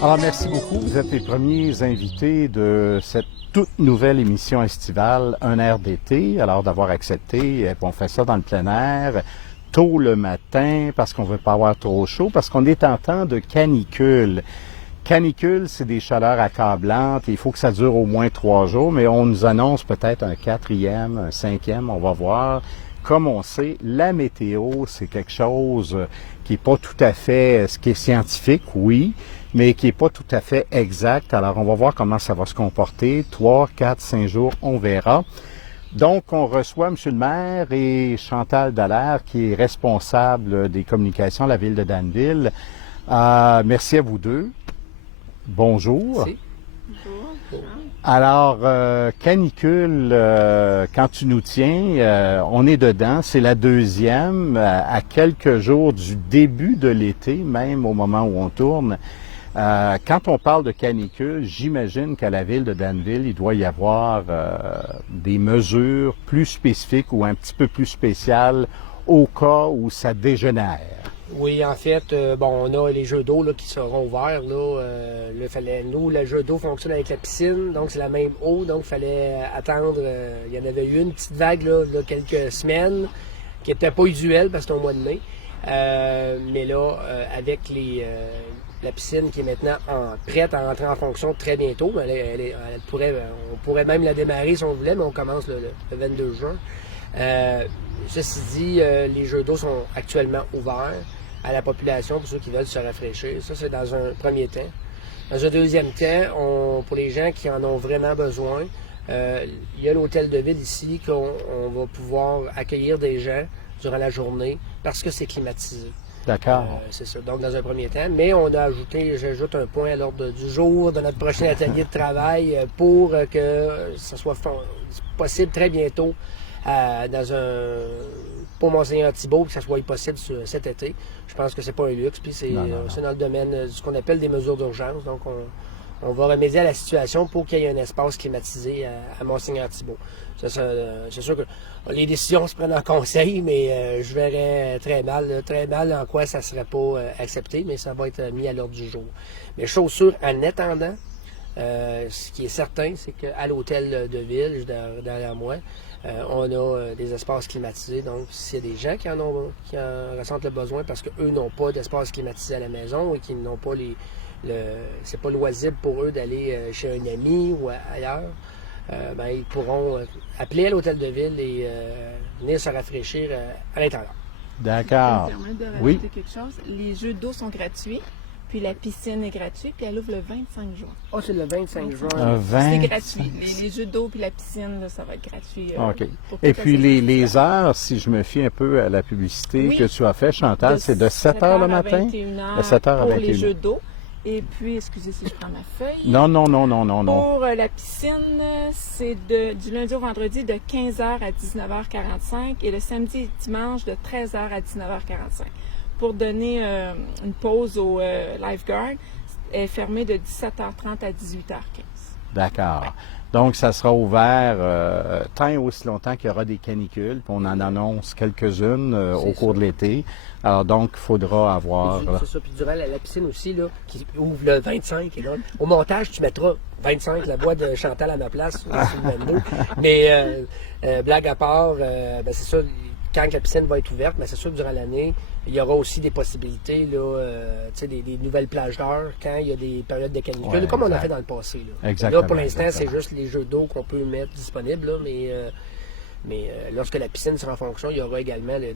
Alors, merci beaucoup. Vous êtes les premiers invités de cette toute nouvelle émission estivale, Un air d'été. Alors, d'avoir accepté, on fait ça dans le plein air, tôt le matin, parce qu'on ne veut pas avoir trop chaud, parce qu'on est en temps de canicule. Canicule, c'est des chaleurs accablantes. Il faut que ça dure au moins 3 jours, mais on nous annonce peut-être un 4e, un 5e, on va voir. Comme on sait, la météo, c'est quelque chose qui n'est pas tout à fait ce qui est scientifique, oui, mais qui n'est pas tout à fait exact. Alors, on va voir comment ça va se comporter. 3, 4, 5 jours, on verra. Donc, on reçoit M. le maire et Chantal Dallaire, qui est responsable des communications à la ville de Danville. Merci à vous deux. Bonjour. Merci. Bonjour. Alors, canicule, quand tu nous tiens, on est dedans, c'est la 2e, à quelques jours du début de l'été, même au moment où on tourne. Quand on parle de canicule, j'imagine qu'à la ville de Danville, il doit y avoir des mesures plus spécifiques ou un petit peu plus spéciales au cas où ça dégénère. Oui, en fait, on a les jeux d'eau là, qui seront ouverts. Là, nous, le jeu d'eau fonctionne avec la piscine, donc c'est la même eau, donc il fallait attendre. Il y en avait eu une petite vague là, quelques semaines qui n'était pas usuelle parce que c'était au mois de mai. Mais là, avec la piscine qui est maintenant prête à entrer en fonction très bientôt, on pourrait même la démarrer si on voulait, mais on commence le 22 juin. Ceci dit, les jeux d'eau sont actuellement ouverts à la population pour ceux qui veulent se rafraîchir. Ça, c'est dans un premier temps. Dans un deuxième temps, pour les gens qui en ont vraiment besoin, il y a l'hôtel de ville ici qu'on va pouvoir accueillir des gens durant la journée parce que c'est climatisé. D'accord. C'est ça. Donc, dans un premier temps. Mais on a j'ajoute un point à l'ordre du jour de notre prochain atelier de travail pour que ça soit possible très bientôt pour Monseigneur Thibault, que ça soit possible cet été. Je pense que c'est pas un luxe, puis c'est dans le domaine de ce qu'on appelle des mesures d'urgence. Donc, on va remédier à la situation pour qu'il y ait un espace climatisé à Monseigneur Thibault. C'est sûr que les décisions se prennent en conseil, mais je verrais très mal en quoi ça serait pas accepté, mais ça va être mis à l'ordre du jour. Mais chose sûre, en attendant, ce qui est certain, c'est qu'à l'hôtel de ville, juste derrière moi, on a des espaces climatisés. Donc, s'il y a des gens qui en ressentent le besoin parce qu'eux n'ont pas d'espace climatisé à la maison et qui n'ont pas c'est pas loisible pour eux d'aller chez un ami ou ailleurs, ils pourront appeler à l'hôtel de ville et venir se rafraîchir à l'intérieur. D'accord. Je me permets de rajouter Oui. quelque chose. Les jeux d'eau sont gratuits, puis la piscine est gratuite, puis elle ouvre le 25 juin. Oh, c'est le 25 juin. C'est gratuit. Les jeux d'eau puis la piscine, là, ça va être gratuit. OK. Pour Et toute puis, la les saison. heures, si je me fie un peu à la publicité Oui. que tu as fait, Chantal, De c'est de 7 heures le matin? 21h De 7 heures à pour 21 les heures. jeux d'eau. Et puis, excusez si je prends ma feuille. Non. Pour la piscine, c'est du lundi au vendredi de 15h à 19h45 et le samedi et dimanche de 13h à 19h45. Pour donner une pause au lifeguard, elle est fermée de 17h30 à 18h15. D'accord. Donc, ça sera ouvert tant et aussi longtemps qu'il y aura des canicules. Puis on en annonce quelques-unes au cours de l'été. Alors, donc, il faudra avoir... C'est ça. Puis durant la piscine aussi, là, qui ouvre le 25. Et là, au montage, tu mettras 25, la voix de Chantal à ma place, sur le 22. Mais blague à part, c'est ça, quand la piscine va être ouverte, c'est sûr que durant l'année, il y aura aussi des possibilités, là, des nouvelles plages d'heures quand il y a des périodes de canicule, Ouais, comme on a exact. fait dans le passé. Là, Exactement, là pour l'instant, exactement. c'est juste les jeux d'eau qu'on peut mettre disponibles, là, mais lorsque la piscine sera en fonction, il y aura également là,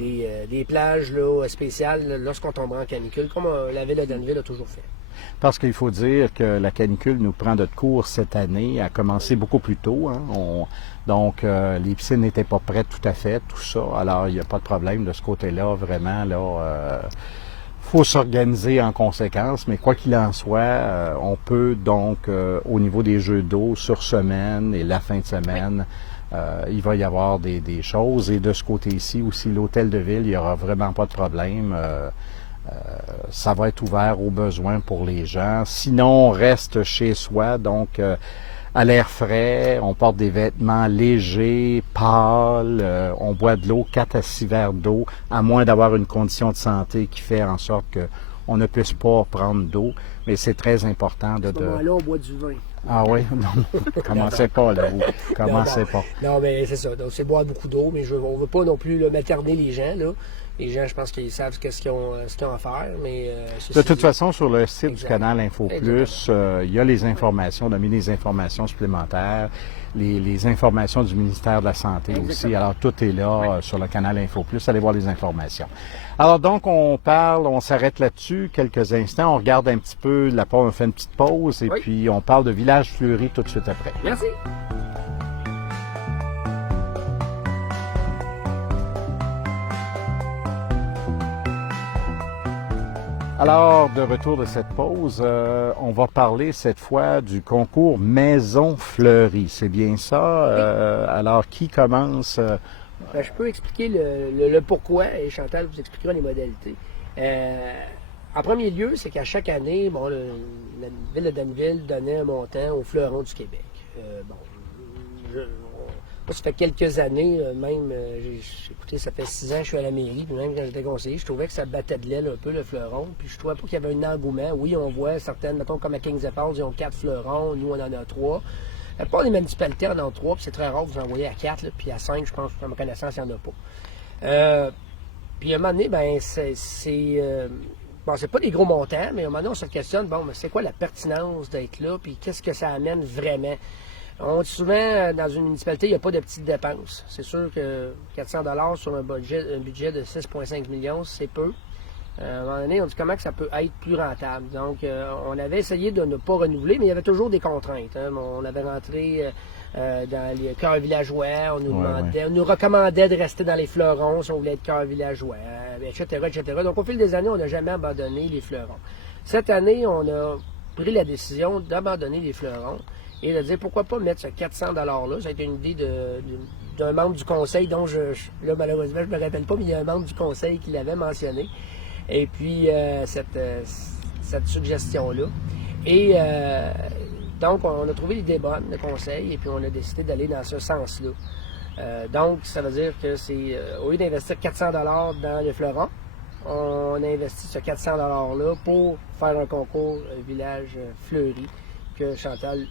des plages là, spéciales là, lorsqu'on tombera en canicule, comme la ville de Danville a toujours fait. Parce qu'il faut dire que la canicule nous prend de court cette année, a commencé beaucoup plus tôt. Hein. Donc, les piscines n'étaient pas prêtes tout à fait, tout ça. Alors, il n'y a pas de problème de ce côté-là, vraiment. Là, faut s'organiser en conséquence, mais quoi qu'il en soit, on peut donc, au niveau des jeux d'eau, sur semaine et la fin de semaine, il va y avoir des choses. Et de ce côté-ci aussi, l'hôtel de ville, il n'y aura vraiment pas de problème. Ça va être ouvert aux besoins pour les gens. Sinon, on reste chez soi, donc à l'air frais, on porte des vêtements légers, pâles, on boit de l'eau, 4 à 6 verres d'eau, à moins d'avoir une condition de santé qui fait en sorte qu'on on ne puisse pas prendre d'eau. Mais c'est très important de... À ce moment-là, on boit du vin. Ah oui? Non, commencez pas, là. Commencez pas. Non, mais c'est ça. Donc, c'est boire beaucoup d'eau, mais on ne veut pas non plus là, materner les gens, là. Les gens, je pense qu'ils savent ce qu'ils ont à faire, mais... de toute façon, sur le site du canal Info Plus, il y a les informations, on a mis des informations supplémentaires, les informations du ministère de la Santé aussi. Alors, tout est là sur le canal Info Plus. Allez voir les informations. Alors, donc, on s'arrête là-dessus quelques instants. On regarde un petit peu on fait une petite pause et puis on parle de Village Fleuri tout de suite après. Merci. Alors, de retour de cette pause, on va parler cette fois du concours Maison Fleurie. C'est bien ça? Alors, qui commence? Ben, je peux expliquer le pourquoi et Chantal vous expliquera les modalités. En premier lieu, c'est qu'à chaque année, la ville de Danville donnait un montant aux fleurons du Québec. Moi, ça fait quelques années, écoutez, ça fait 6 ans que je suis à la mairie, puis même quand j'étais conseiller, je trouvais que ça battait de l'aile un peu, le fleuron, puis je trouvais pas qu'il y avait un engouement. Oui, on voit certaines, mettons comme à Kings Falls, ils ont 4 fleurons, nous on en a 3. La plupart des municipalités en ont 3, puis c'est très rare que vous en voyez à 4, là, puis à 5, je pense, à ma connaissance, il n'y en a pas. Puis à un moment donné, ben, bon, c'est pas des gros montants, mais à un moment donné, on se questionne, bon, mais c'est quoi la pertinence d'être là, puis qu'est-ce que ça amène vraiment? On dit souvent, dans une municipalité, il n'y a pas de petites dépenses. C'est sûr que 400 $ sur un budget de 6,5 millions, c'est peu. À un moment donné, on dit comment que ça peut être plus rentable. Donc, on avait essayé de ne pas renouveler, mais il y avait toujours des contraintes. Hein. On avait rentré dans les cœurs villageois, on nous recommandait de rester dans les fleurons si on voulait être cœur villageois, etc., etc. Donc, au fil des années, on n'a jamais abandonné les fleurons. Cette année, on a pris la décision d'abandonner les fleurons et de dire pourquoi pas mettre ce 400 $-là. Ça a été une idée d'un membre du conseil dont là, malheureusement, je ne me rappelle pas, mais il y a un membre du conseil qui l'avait mentionné. Et puis, cette suggestion-là. Et donc, on a trouvé l'idée bonne, le conseil, et puis on a décidé d'aller dans ce sens-là. Donc, ça veut dire que c'est, au lieu d'investir 400 $ dans les fleurons, on a investi ce 400 $-là pour faire un concours Village Fleuri, que Chantal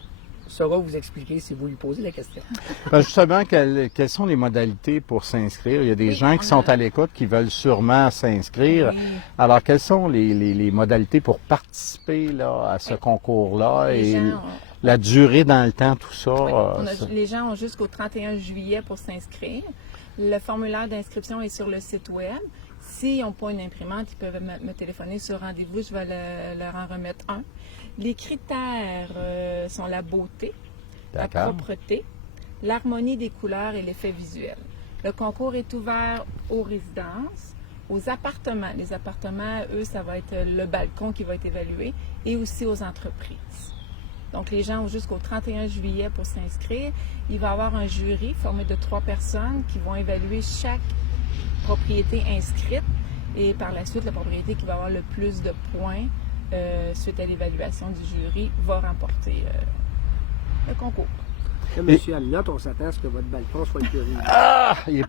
saura vous expliquer si vous lui posez la question. Ben justement, quelles sont les modalités pour s'inscrire? Il y a des gens qui sont à l'écoute, qui veulent sûrement s'inscrire. Oui. Alors, quelles sont les modalités pour participer là, à ce concours-là et la durée dans le temps, tout ça? Les gens ont jusqu'au 31 juillet pour s'inscrire. Le formulaire d'inscription est sur le site web. S'ils n'ont pas une imprimante, ils peuvent me téléphoner sur rendez-vous. Je vais leur en remettre un. Les critères sont la beauté, la propreté, l'harmonie des couleurs et l'effet visuel. Le concours est ouvert aux résidences, aux appartements. Les appartements, eux, ça va être le balcon qui va être évalué, et aussi aux entreprises. Donc, les gens ont jusqu'au 31 juillet pour s'inscrire. Il va y avoir un jury formé de 3 personnes qui vont évaluer chaque propriété inscrite, et par la suite, la propriété qui va avoir le plus de points suite à l'évaluation du jury va remporter le concours. Là, monsieur Aminotte, on s'attend à ce que votre balcon soit éclairé.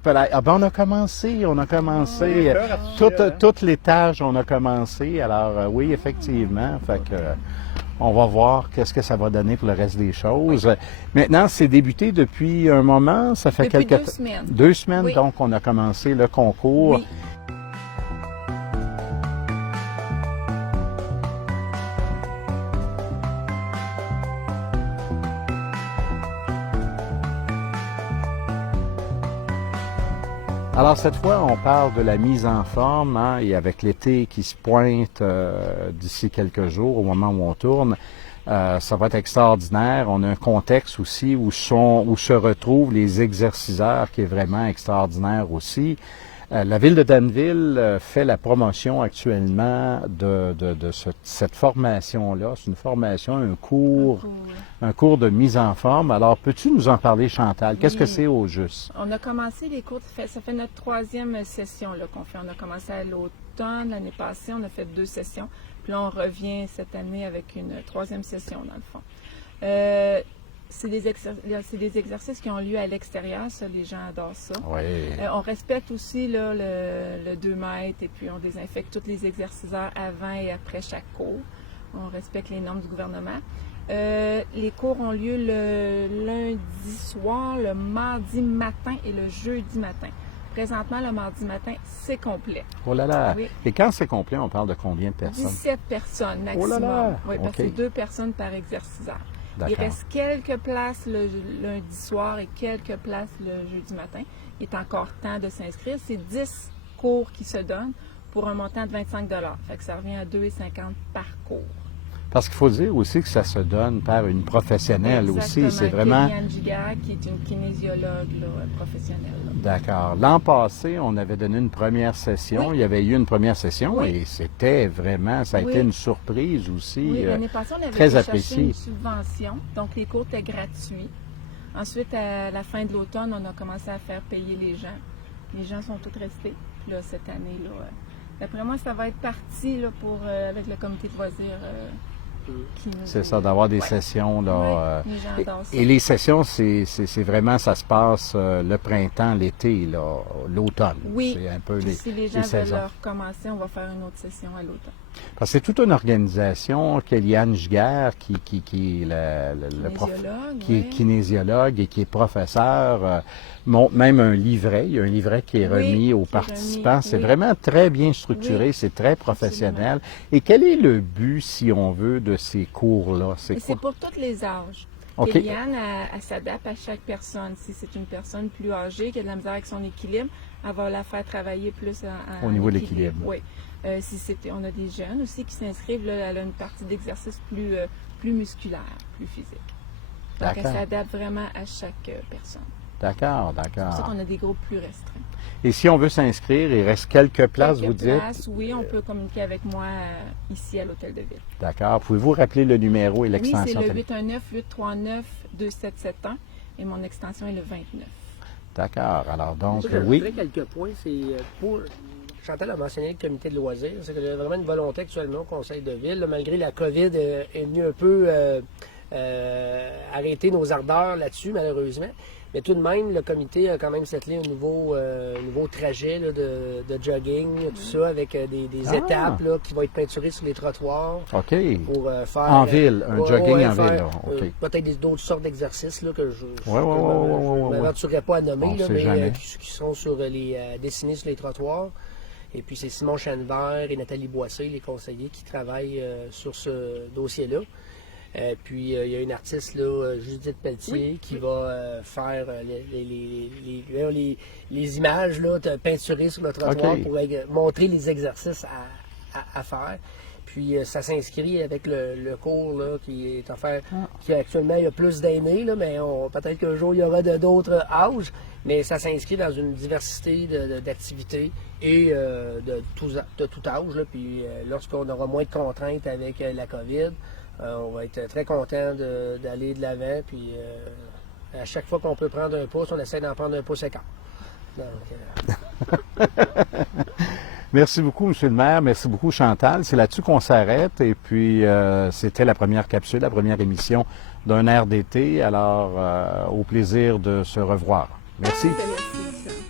Ben on a commencé. Tout l'étage, on a commencé. Alors, oui, effectivement. Fait que, on va voir qu'est-ce que ça va donner pour le reste des choses. Oui. Maintenant, c'est débuté depuis un moment. Ça fait depuis 2 semaines. 2 semaines, oui. Donc, on a commencé le concours. Oui. Alors, cette fois, on parle de la mise en forme, hein, et avec l'été qui se pointe d'ici quelques jours, au moment où on tourne, ça va être extraordinaire. On a un contexte aussi où se retrouvent les exerciceurs qui est vraiment extraordinaire aussi. La ville de Danville fait la promotion actuellement de cette formation-là. C'est une formation, un cours de mise en forme. Alors, peux-tu nous en parler, Chantal? Qu'est-ce que c'est au juste? On a commencé les cours, ça fait notre 3e session là, qu'on fait. On a commencé à l'automne, l'année passée, on a fait 2 sessions. Puis là, on revient cette année avec une 3e session, dans le fond. c'est des exercices qui ont lieu à l'extérieur, ça, les gens adorent ça. Oui. On respecte aussi là, le 2 mètres et puis on désinfecte tous les exerciceurs avant et après chaque cours. On respecte les normes du gouvernement. Les cours ont lieu le lundi soir, le mardi matin et le jeudi matin. Présentement, le mardi matin, c'est complet. Oh là là! Oui. Et quand c'est complet, on parle de combien de personnes? 17 personnes maximum. Oh là là! Oui, parce que OK. c'est 2 personnes par exerciceur. Il D'accord. reste quelques places le lundi soir et quelques places le jeudi matin. Il est encore temps de s'inscrire. C'est 10 cours qui se donnent pour un montant de 25 $. Fait que ça revient à 2,50 par cours. Parce qu'il faut dire aussi que ça se donne par une professionnelle aussi. C'est vraiment... Kellyanne Giguère, qui est une kinésiologue là, professionnelle. Là. D'accord. L'an passé, on avait donné une première session. Oui. Il y avait eu une première session Oui. et c'était vraiment, ça a été une surprise aussi. Oui, l'année passée, on avait très été chercher apprécié. une subvention. Donc, les cours étaient gratuits. Ensuite, à la fin de l'automne, on a commencé à faire payer les gens. Les gens sont tous restés là, cette année. Là. D'après moi, ça va être parti là, avec le comité de loisirs. C'est ça, d'avoir des sessions. Là, les gens adorent ça. et les sessions, c'est vraiment, ça se passe le printemps, l'été, là, l'automne. Oui. C'est un peu Puis si les gens veulles saisons. recommencer, on va faire une autre session à l'automne. Parce que c'est toute une organisation, Kellyanne Giguère, qui est le prof, Kinésiologue, qui est oui. kinésiologue et qui est professeur, montre même un livret. Il y a un livret qui est Oui, remis aux qui est participants. remis, C'est oui. vraiment très bien structuré, Oui, c'est très professionnel. Et quel est le but, si on veut, de ces cours-là? Et c'est pour tous les âges. OK. Kellyanne, elle s'adapte à chaque personne. Si c'est une personne plus âgée qui a de la misère avec son équilibre, elle va la faire travailler plus Au niveau de équilibre. l'équilibre. Oui. On a des jeunes aussi qui s'inscrivent, là, elle a une partie d'exercice plus musculaire, plus physique. Donc, elle D'accord. s'adapte vraiment à chaque personne. D'accord, C'est pour ça d'accord. qu'on a des groupes plus restreints. Et si on veut s'inscrire, il reste quelques places, Quelques vous dites? places, oui, on peut communiquer avec moi ici à l'Hôtel de Ville. D'accord. Pouvez-vous rappeler le numéro et Oui, l'extension? c'est le 819-839-2771 et mon extension est le 29. D'accord. Alors donc, Je oui. rajouterais quelques points. C'est pour Chantal a mentionné le comité de loisirs. C'est qu'il y a vraiment une volonté actuellement au Conseil de Ville. Là, malgré la COVID est venue un peu arrêter nos ardeurs là-dessus, malheureusement. Mais tout de même, le comité a quand même settlé un nouveau trajet là, de jogging, tout ça, avec des étapes là, qui vont être peinturées sur les trottoirs OK. pour faire... En ville, un jogging en ville, là. OK. Peut-être d'autres sortes d'exercices là, que je Ouais. m'aventurerais pas à nommer, On là, sait mais jamais. qui sont sur dessinés sur les trottoirs. Et puis c'est Simon Chenevert et Nathalie Boissé, les conseillers, qui travaillent sur ce dossier-là. Puis il y a une artiste, là, Judith Pelletier, qui va faire les images là, peinturées sur le trottoir OK. pour montrer les exercices à faire. Puis ça s'inscrit avec le cours là, qui est offert, qui actuellement il y a plus d'aînés, là, mais peut-être qu'un jour il y aura d'autres âges, mais ça s'inscrit dans une diversité d'activités et de tout âge. Là, puis lorsqu'on aura moins de contraintes avec la COVID, on va être très content d'aller de l'avant. Puis à chaque fois qu'on peut prendre un pouce, on essaie d'en prendre un pouce et quart. Donc, Merci beaucoup, M. le maire. Merci beaucoup, Chantal. C'est là-dessus qu'on s'arrête. Et puis, c'était la première capsule, la première émission d'un air d'été. Alors, au plaisir de se revoir. Merci. Merci.